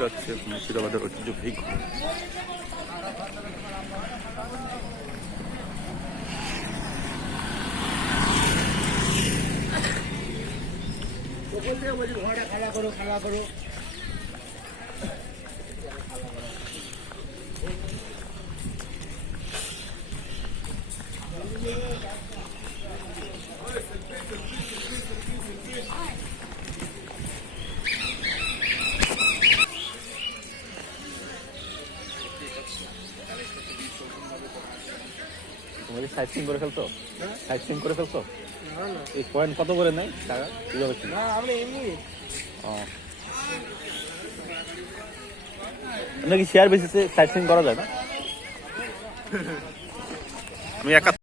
হচ্ছে মুর্শিদাবাদের ঐতিহ্যবাহী খালা করো খালা করো তুমি সাইট সিং করে ফেলছো? সাইট সিং করে ফেলছো? এই পয়েন্ট কত করে নেয় টাকা? কিভাবে কি? না আমরা এমনি নাকি শেয়ার বেসিসে সাইট সিং করা যায় না? আমি একা